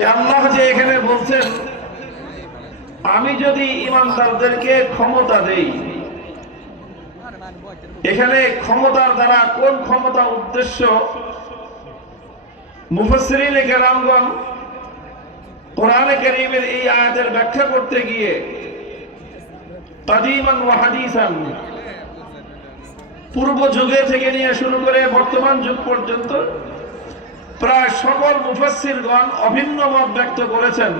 আল্লাহ যে এখানে বলছেন আমি যদি ইমানদারদেরকে ক্ষমতা দেই, এখানে ক্ষমতার দ্বারা কোন ক্ষমতা উদ্দেশ্য মুফাসসিরিনে কেরামগণ কোরআনে কারীমের এই আয়াতের ব্যাখ্যা করতে গিয়ে কাদীমান ওয়া হাদীসান পূর্ব যুগে থেকে নিয়ে শুরু করে বর্তমান যুগ পর্যন্ত প্রায় সকল মুফাসসিরগণ অভিন্ন মত ব্যক্ত করেছেন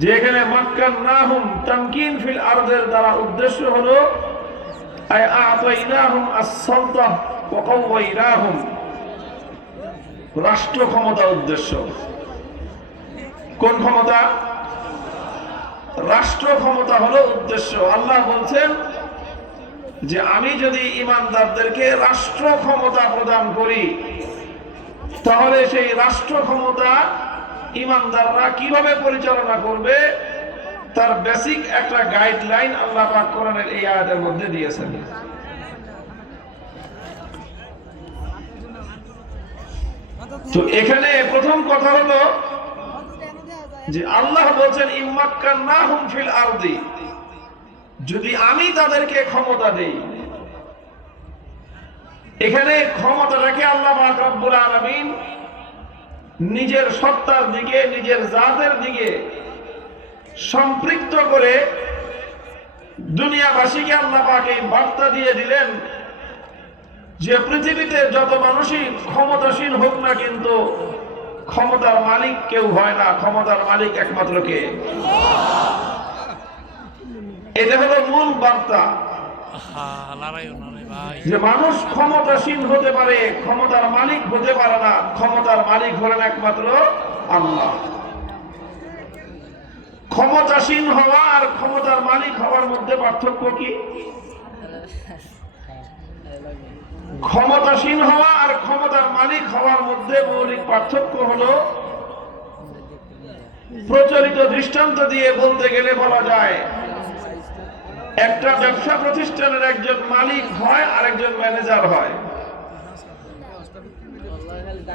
যে এখানে মাক্কান্নাহুম তামকিন ফিল আরদের দ্বারা উদ্দেশ্য হলো আ'তাইনাহুম আস-সালতাহ ওয়া কাওয়াইনাহুম, রাষ্ট্র ক্ষমতা উদ্দেশ্য। কোন ক্ষমতা? রাষ্ট্র ক্ষমতা হলো উদ্দেশ্য। আল্লাহ বলছেন যে আমি যদি ইমানদারদেরকে রাষ্ট্র ক্ষমতা প্রদান করি, তাহলে সেই রাষ্ট্র ক্ষমতা ইমানদাররা কিভাবে পরিচালনা করবে তার বেসিক একটা গাইডলাইন আল্লাহ পাক কোরআনের এই আয়াতের মধ্যে দিয়েছেন। তো এখানে প্রথম কথা হলো যে আল্লাহ বলছেন ইম্মাক্কান্নাহুম ফিল আরদি, যদি আমি তাদেরকে ক্ষমতা দেই। এখানে ক্ষমতাটাকে আল্লাহ পাক রব্বুল আলামিন নিজের সত্তার দিকে, নিজের জাতের দিকে সম্পৃক্ত করে দুনিয়াবাসীকে আল্লাহ পাক এই বার্তা দিয়ে দিলেন যে পৃথিবীতে যত মানুষই ক্ষমতাসীন হোক না, কিন্তু ক্ষমতার মালিক কেউ হয় না, ক্ষমতার মালিক একমাত্র কে? এটা হলো মূল বার্তা, যে মানুষ ক্ষমতাসীন হতে পারে, ক্ষমতার মালিক হতে পারে না। ক্ষমতার মালিক হলেন একমাত্র আল্লাহ। ক্ষমতাসীন হওয়া আর ক্ষমতার মালিক হওয়ার মধ্যে পার্থক্য কি? ক্ষমতাসীন হওয়া আর ক্ষমতার মালিক হওয়ার মধ্যে মৌলিক পার্থক্য হলো, প্রচলিত দৃষ্টান্ত দিয়ে বলতে গেলে বলা যায় একটা ব্যবসা প্রতিষ্ঠানের একজন মালিক হয় আর একজন ম্যানেজার হয়।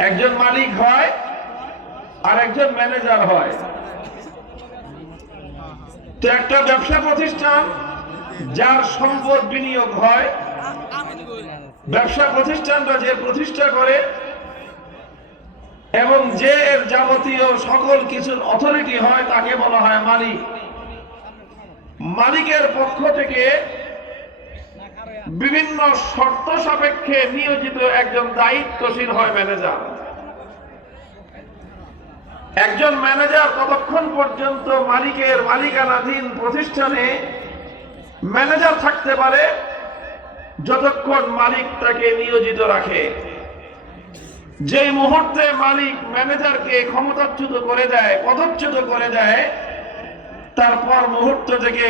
একজন মালিক হয় আর একজন ম্যানেজার হয়। তো একটা ব্যবসা প্রতিষ্ঠান যার সম্পদ বিনিয়োগ হয়, ব্যবসা প্রতিষ্ঠানটা যে প্রতিষ্ঠা করে এবং যে এর যাবতীয় সকল কিছুর অথরিটি হয় তাকে বলা হয় মালিক। মালিকের পক্ষ থেকে বিভিন্ন শর্ত সাপেক্ষে নিয়োজিত একজন দায়িত্বশীল হয় ম্যানেজার। একজন ম্যানেজার ততক্ষণ পর্যন্ত মালিকের মালিকানাধীন প্রতিষ্ঠানে ম্যানেজার থাকতে পারে যতক্ষণ মালিক তাকে নিয়োজিত রাখে। যেই মুহূর্তে মালিক ম্যানেজারকে ক্ষমতাচ্যুত করে দেয়, পদচ্যুত করে দেয়, তারপর মুহূর্ত থেকে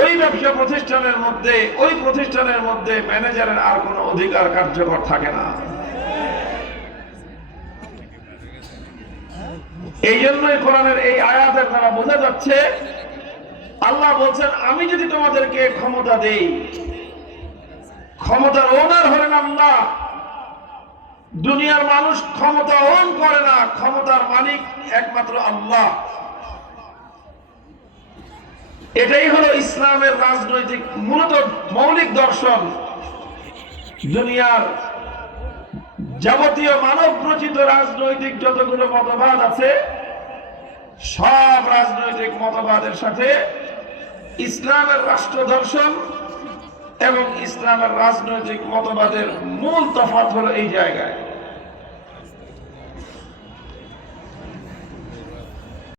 ওই ব্যবসা প্রতিষ্ঠানের মধ্যে, ওই প্রতিষ্ঠানের মধ্যে ম্যানেজারের আর কোনো অধিকার কার্যকর থাকে না। এই জন্যই কোরআনের এই আয়াতের দ্বারা বোঝা যাচ্ছে আল্লাহ বলছেন আমি যদি তোমাদেরকে ক্ষমতা দেই, ক্ষমতার ওনার হলেন আল্লাহ। দুনিয়ার মানুষ ক্ষমতা ওন করে না, ক্ষমতার মালিক একমাত্র আল্লাহ। এটাই হলো ইসলামের রাজনৈতিক মূলত মৌলিক দর্শন। দুনিয়ার যাবতীয় মানব রচিত রাজনৈতিক যতগুলো মতবাদ আছে, সব রাজনৈতিক মতবাদের সাথে ইসলামের রাষ্ট্র দর্শন এবং ইসলামের রাজনৈতিক মতবাদের মূল তফাৎ হলো এই জায়গায়।